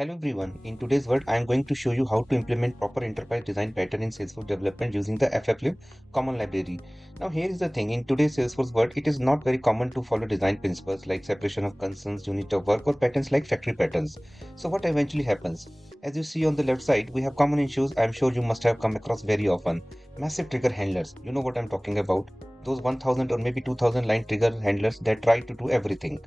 Hello everyone, in today's world I am going to show you how to implement proper enterprise design pattern in Salesforce development using the fflib common library. Now here is the thing, in today's Salesforce world it is not very common to follow design principles like separation of concerns, unit of work or patterns like factory patterns. So what eventually happens? As you see on the left side, we have common issues I am sure you must have come across very often. Massive trigger handlers, you know what I am talking about. Those 1000 or maybe 2000 line trigger handlers that try to do everything.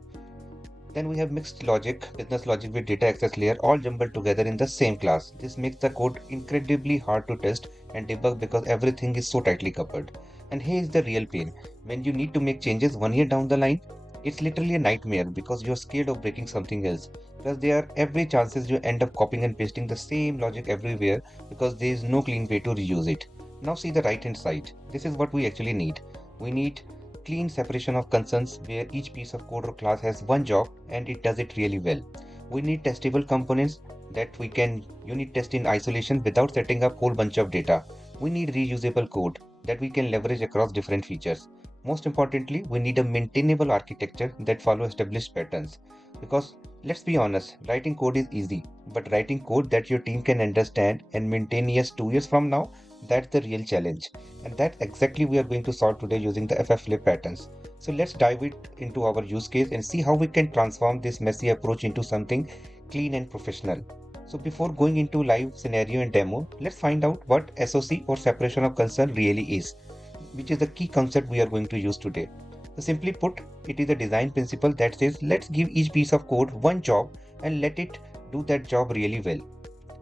Then we have mixed logic, business logic with data access layer all jumbled together in the same class. This makes the code incredibly hard to test and debug because everything is so tightly coupled. And here is the real pain. When you need to make changes 1 year down the line, it's literally a nightmare because you're scared of breaking something else. Plus, there are every chances you end up copying and pasting the same logic everywhere because there is no clean way to reuse it. Now see the right hand side. This is what we actually need. We need clean separation of concerns where each piece of code or class has one job and it does it really well. We need testable components that we can unit test in isolation without setting up whole bunch of data. We need reusable code that we can leverage across different features. Most importantly, we need a maintainable architecture that follows established patterns. Because let's be honest, writing code is easy, but writing code that your team can understand and maintain years 2 years from now, that's the real challenge. And that's exactly we are going to solve today using the fflib patterns. So let's dive it into our use case and see how we can transform this messy approach into something clean and professional. So before going into live scenario and demo, let's find out what SOC or separation of concern really is, which is the key concept we are going to use today. So simply put, it is a design principle that says let's give each piece of code one job and let it do that job really well.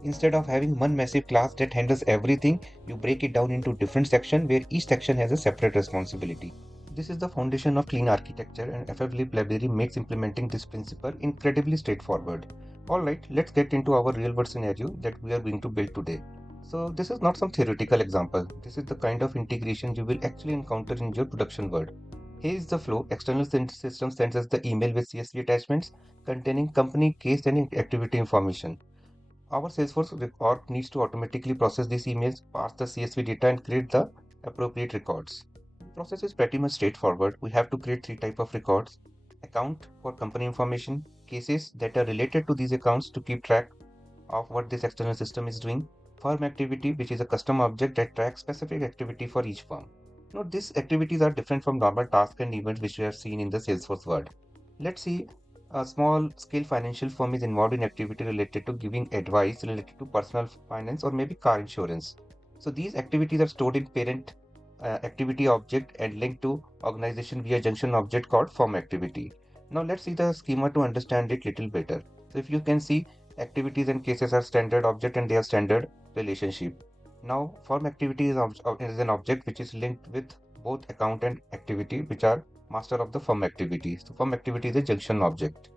Instead of having one massive class that handles everything, you break it down into different sections where each section has a separate responsibility. This is the foundation of clean architecture, and fflib library makes implementing this principle incredibly straightforward. Alright, let's get into our real world scenario that we are going to build today. So this is not some theoretical example. This is the kind of integration you will actually encounter in your production world. Here is the flow. External system sends us the email with CSV attachments containing company, case and activity information. Our Salesforce org needs to automatically process these emails, parse the CSV data, and create the appropriate records. The process is pretty much straightforward. We have to create three types of records: account for company information, cases that are related to these accounts to keep track of what this external system is doing, firm activity, which is a custom object that tracks specific activity for each firm. Now, these activities are different from normal tasks and events which we have seen in the Salesforce world. Let's see, a small scale financial firm is involved in activity related to giving advice related to personal finance or maybe car insurance. So these activities are stored in parent activity object and linked to organization via junction object called firm activity. Now let's see the schema to understand it little better. So if you can see, activities and cases are standard object and they have standard relationship. Now firm activity is an object which is linked with both account and activity, which are master of the firm activity. So firm activity is a junction object.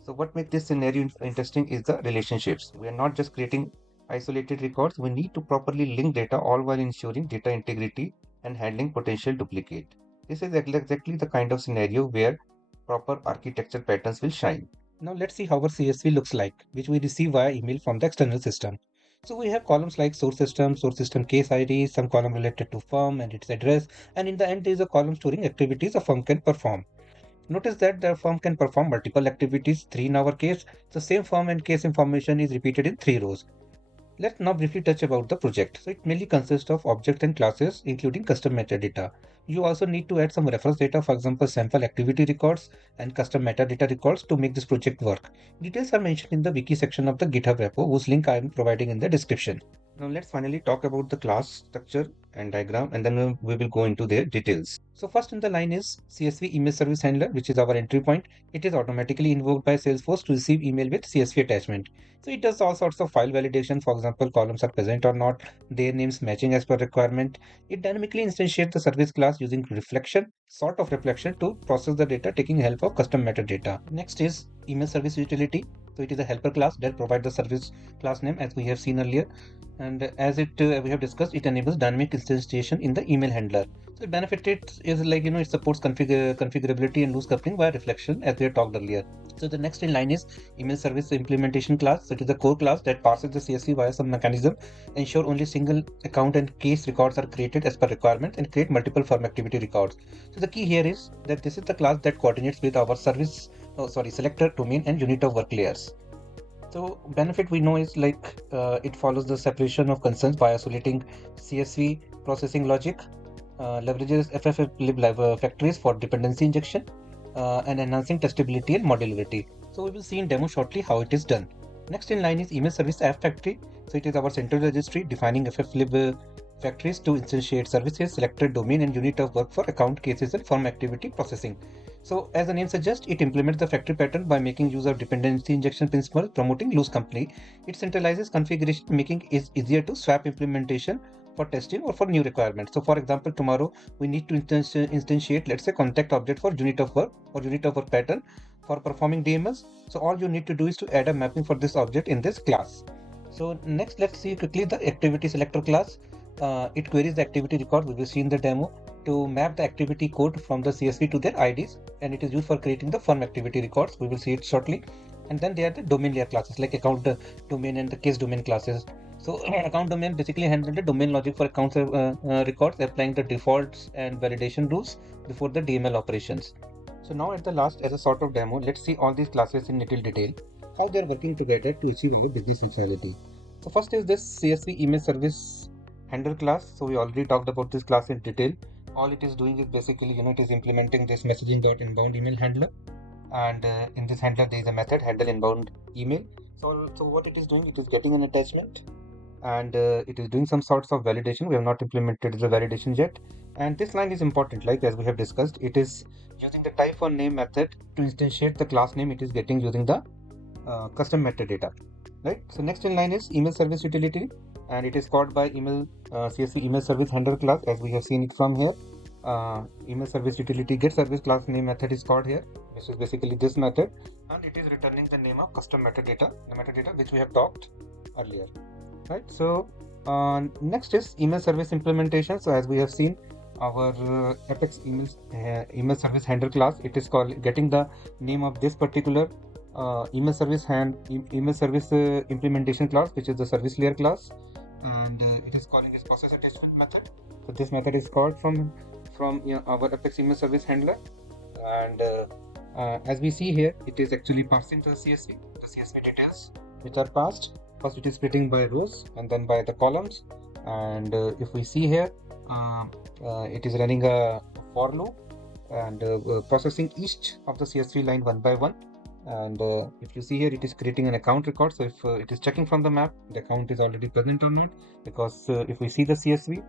So what makes this scenario interesting is the relationships. We are not just creating isolated records, we need to properly link data all while ensuring data integrity and handling potential duplicate. This is exactly the kind of scenario where proper architecture patterns will shine. Now let's see how our CSV looks like, which we receive via email from the external system. So we have columns like source system case ID, some column related to firm and its address, and in the end there is a column storing activities a firm can perform. Notice that the firm can perform multiple activities, three in our case. The same firm and case information is repeated in three rows. Let's now briefly touch about the project. So it mainly consists of objects and classes, including custom metadata. You also need to add some reference data, for example, sample activity records and custom metadata records to make this project work. Details are mentioned in the wiki section of the GitHub repo, whose link I am providing in the description. Now let's finally talk about the class structure and diagram, and then we will go into their details. So first in the line is CSV email service handler, which is our entry point. It is automatically invoked by Salesforce to receive email with CSV attachment. So it does all sorts of file validation. For example, columns are present or not, their names matching as per requirement. It dynamically instantiates the service class using reflection, sort of reflection, to process the data taking help of custom metadata. Next is email service utility. So it is a helper class that provides the service class name as we have seen earlier. And as it we have discussed, it enables dynamic instantiation in the email handler. So the benefit is like, it supports configurability and loose coupling via reflection as we had talked earlier. So the next in line is email service implementation class. So it is a core class that passes the CSV via some mechanism, ensure only single account and case records are created as per requirement, and create multiple firm activity records. So the key here is that this is the class that coordinates with our selector, domain and unit of work layers. So benefit we know is like it follows the separation of concerns by isolating CSV processing logic, leverages fflib factories for dependency injection, and enhancing testability and modularity. So we will see in demo shortly how it is done. Next in line is email service app factory. So it is our central registry defining fflib factories to instantiate services, selected domain and unit of work for account cases and firm activity processing. So as the name suggests, it implements the factory pattern by making use of dependency injection principle, promoting loose company. It centralizes configuration, making it easier to swap implementation for testing or for new requirements. So for example, tomorrow we need to instantiate, let's say, contact object for unit of work or unit of work pattern for performing DMS. So all you need to do is to add a mapping for this object in this class. So next, let's see quickly the activity selector class. It queries the activity record, we will see in the demo, to map the activity code from the CSV to their IDs, and it is used for creating the firm activity records. We will see it shortly. And then there are the domain layer classes like account domain and the case domain classes. So account domain basically handles the domain logic for accounts records, applying the defaults and validation rules before the DML operations. So now at the last, as a sort of demo, let's see all these classes in little detail, how they're working together to achieve your business functionality. So first is this CSV email service handle class. So we already talked about this class in detail. All it is doing is basically, it is implementing this messaging.inbound email handler. And in this handler, there is a method handle inbound email. So what it is doing, it is getting an attachment and it is doing some sorts of validation. We have not implemented the validation yet. And this line is important, like as we have discussed, it is using the type or name method to instantiate the class name. It is getting using the custom metadata, right? So next in line is email service utility, and it is called by email CSV email service handler class, as we have seen it from here. Email service utility get service class name method is called here, which is basically this method, and it is returning the name of custom metadata, the metadata which we have talked earlier, right? So next is email service implementation. So as we have seen, our Apex email service handler class, it is called getting the name of this particular email service implementation class, which is the service layer class, and it is calling this process attachment method. So this method is called from our Apex email service handler, and as we see here, it is actually parsing the CSV details which are passed. First it is splitting by rows and then by the columns, and if we see here, it is running a for loop and processing each of the CSV line one by one. And if you see here, it is creating an account record. So if it is checking from the map, the account is already present or not, because if we see the CSV,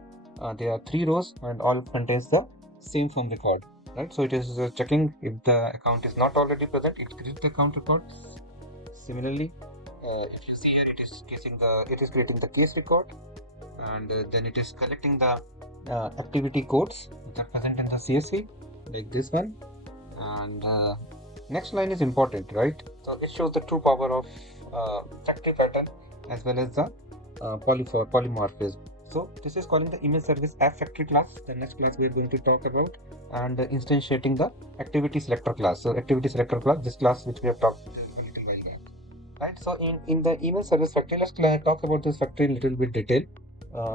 there are 3 rows and all contains the same form record, right? So it is checking if the account is not already present, it creates the account record. Similarly, if you see here, it is creating the case record, and then it is collecting the activity codes that are present in the CSV, like this one. And next line is important, right? So it shows the true power of factory pattern as well as the polymorphism. So this is calling the email service app factory class, the next class we are going to talk about, and instantiating the activity selector class. So activity selector class, this class which we have talked a little while back, right? So in the email service factory, let's talk about this factory in a little bit detail.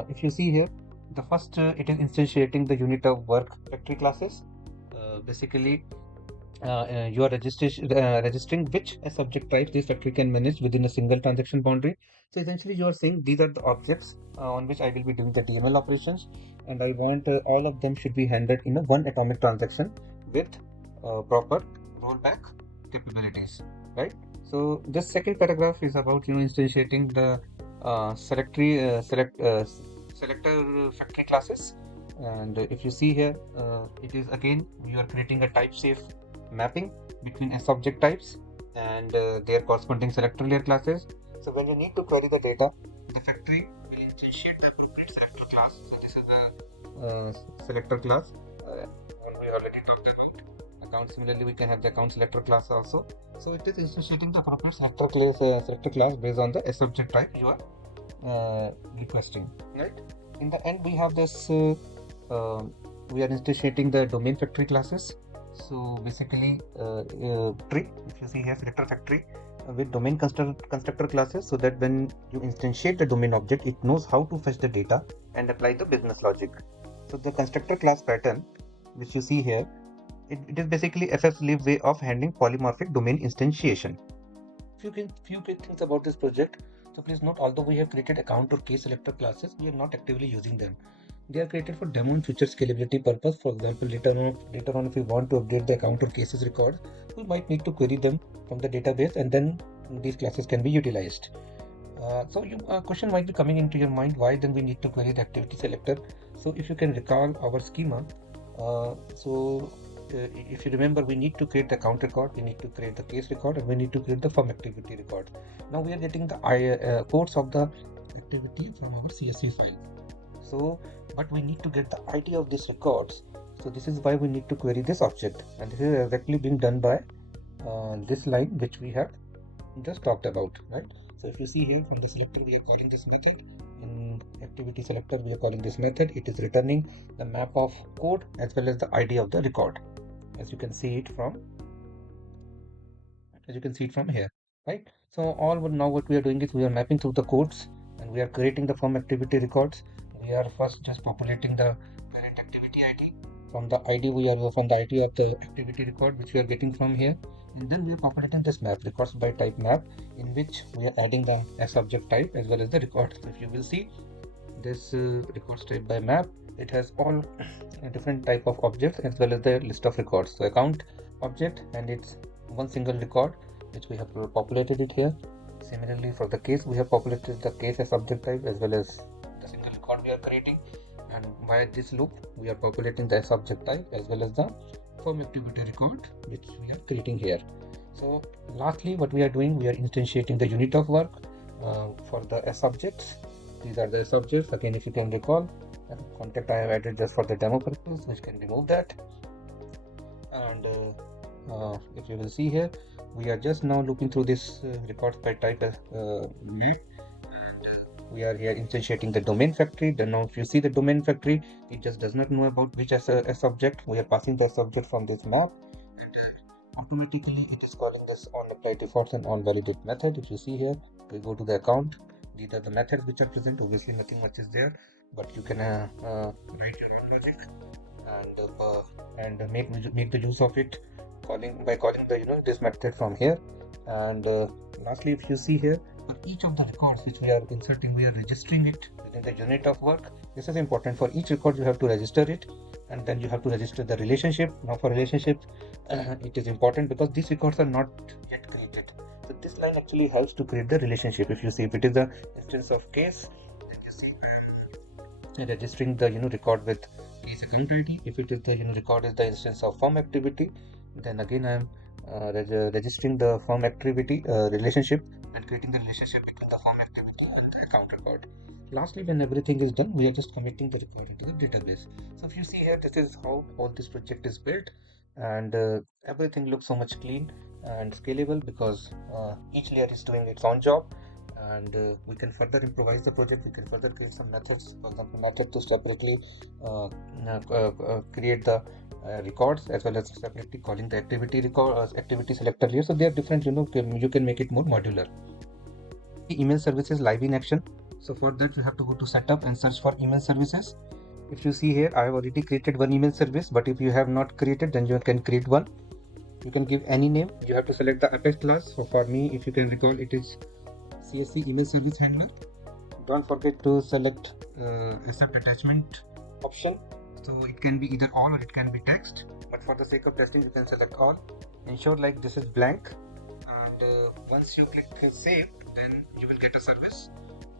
If you see here, the first it is instantiating the unit of work factory classes. Basically, you are registering which subject types this factory can manage within a single transaction boundary. So essentially you are saying these are the objects on which I will be doing the DML operations, and I want all of them should be handled in a one atomic transaction with proper rollback capabilities, right? So this second paragraph is about instantiating the selector factory classes. And if you see here, it is again you are creating a type safe mapping between subject types and their corresponding selector layer classes. So when you need to query the data, the factory will instantiate the appropriate selector class. So this is the selector class one we already talked about. Account, similarly we can have the account selector class also. So it is instantiating the appropriate selector class based on the subject type you are requesting, right? In the end, we have this we are instantiating the domain factory classes. So basically tree, if you see here, selector factory with domain constructor classes, so that when you instantiate the domain object, it knows how to fetch the data and apply the business logic. So the constructor class pattern which you see here, it is basically fflib way of handling polymorphic domain instantiation. Few quick things about this project. So please note, although we have created account or case selector classes, we are not actively using them. They are created for demo and future scalability purpose. For example, later on, if we want to update the account or cases records, we might need to query them from the database, and then these classes can be utilized. So question might be coming into your mind, why then we need to query the activity selector? So if you can recall our schema, if you remember, we need to create the account record, we need to create the case record, and we need to create the firm activity record. Now we are getting the codes of the activity from our CSV file. So, but we need to get the ID of these records. So this is why we need to query this object, and this is exactly being done by this line which we have just talked about, right? So if you see here from the selector, we are calling this method. In activity selector, we are calling this method. It is returning the map of code as well as the ID of the record, as you can see it from here, right? So now what we are doing is we are mapping through the codes, and we are creating the firm activity records. We are first just populating the parent activity ID. From the ID of the activity record, which we are getting from here, and then we are populating this map, records by type map, in which we are adding the subject type as well as the records. So if you will see this records type by map, it has all different type of objects as well as the list of records. So account object, and it's one single record which we have populated it here. Similarly, for the case, we have populated the case as subject type as well as the single record we are creating, and via this loop we are populating the subject type as well as the firm activity record which we are creating here. So lastly, what we are doing, we are instantiating the unit of work for the subjects. These are the subjects. Again, if you can recall, contact I have added just for the demo purpose, which can remove that. And if you will see here, we are just now looking through this records by type and we are here instantiating the domain factory. Then now if you see the domain factory, it just does not know about which as a subject. We are passing the subject from this map, and automatically it is calling this on apply defaults and on validate method. If you see here, we go to the account. These are the methods which are present. Obviously nothing much is there, but you can write your own logic and make the use of it by calling the this method from here. And lastly, if you see here, for each of the records which we are inserting, we are registering it within the unit of work. This is important. For each record you have to register it, and then you have to register the relationship. Now for relationship, it is important because these records are not yet created. So this line actually helps to create the relationship. If you see, if it is the instance of case, then you see registering the record with case account ID. If it is the record is the instance of firm activity, then again I am registering the firm activity relationship and creating the relationship between the firm activity and the account record. Lastly, when everything is done, we are just committing the record into the database. So if you see here, this is how all this project is built, and everything looks so much clean and scalable because each layer is doing its own job. And we can further improvise the project. We can further create some methods, for example, method to separately create the records as well as separately calling the activity record activity selector here. So they are different, you can make it more modular. Email services live in action. So for that you have to go to setup and search for email services. If you see here, I have already created one email service, but if you have not created, then you can create one. You can give any name. You have to select the Apex class. So for me, if you can recall, it is CSC email service handler. Don't forget to select accept attachment option. So it can be either all or it can be text, but for the sake of testing, you can select all. Ensure like this is blank, and once you click save, then you will get a service.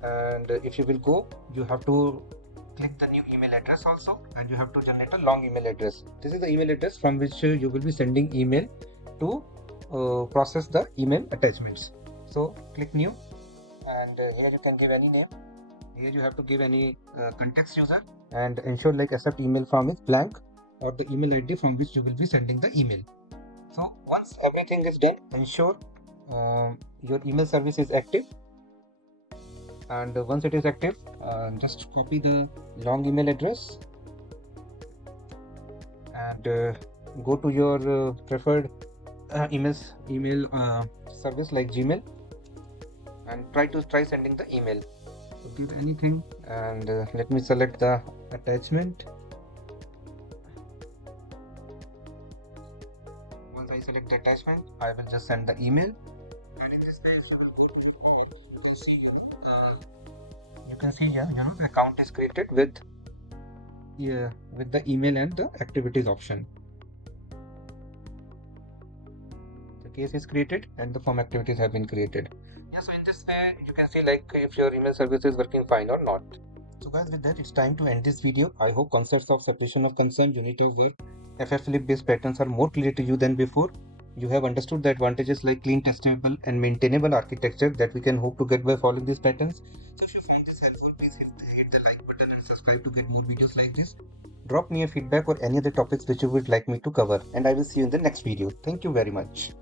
And if you will go, you have to click the new email address also, and you have to generate a long email address. This is the email address from which you will be sending email to process the email attachments. So click new, and here you can give any name. Here you have to give any context user, and ensure like accept email from is blank, or the email ID from which you will be sending the email. So once everything is done, ensure your email service is active, and once it is active, just copy the long email address and go to your preferred email service like Gmail, and try sending the email. So give anything, and let me select the attachment. Once I select the attachment, I will just send the email, and in this way see here, you can see here, the account is created with, yeah, with the email and the activities option. The case is created and the form activities have been created. Yeah, so in this way, you can see like if your email service is working fine or not. So guys, with that, it's time to end this video. I hope concepts of separation of concern, unit of work, fflib based patterns are more clear to you than before. You have understood the advantages like clean, testable, and maintainable architecture that we can hope to get by following these patterns. So if you found this helpful, please hit the like button and subscribe to get more videos like this. Drop me a feedback or any other topics which you would like me to cover, and I will see you in the next video. Thank you very much.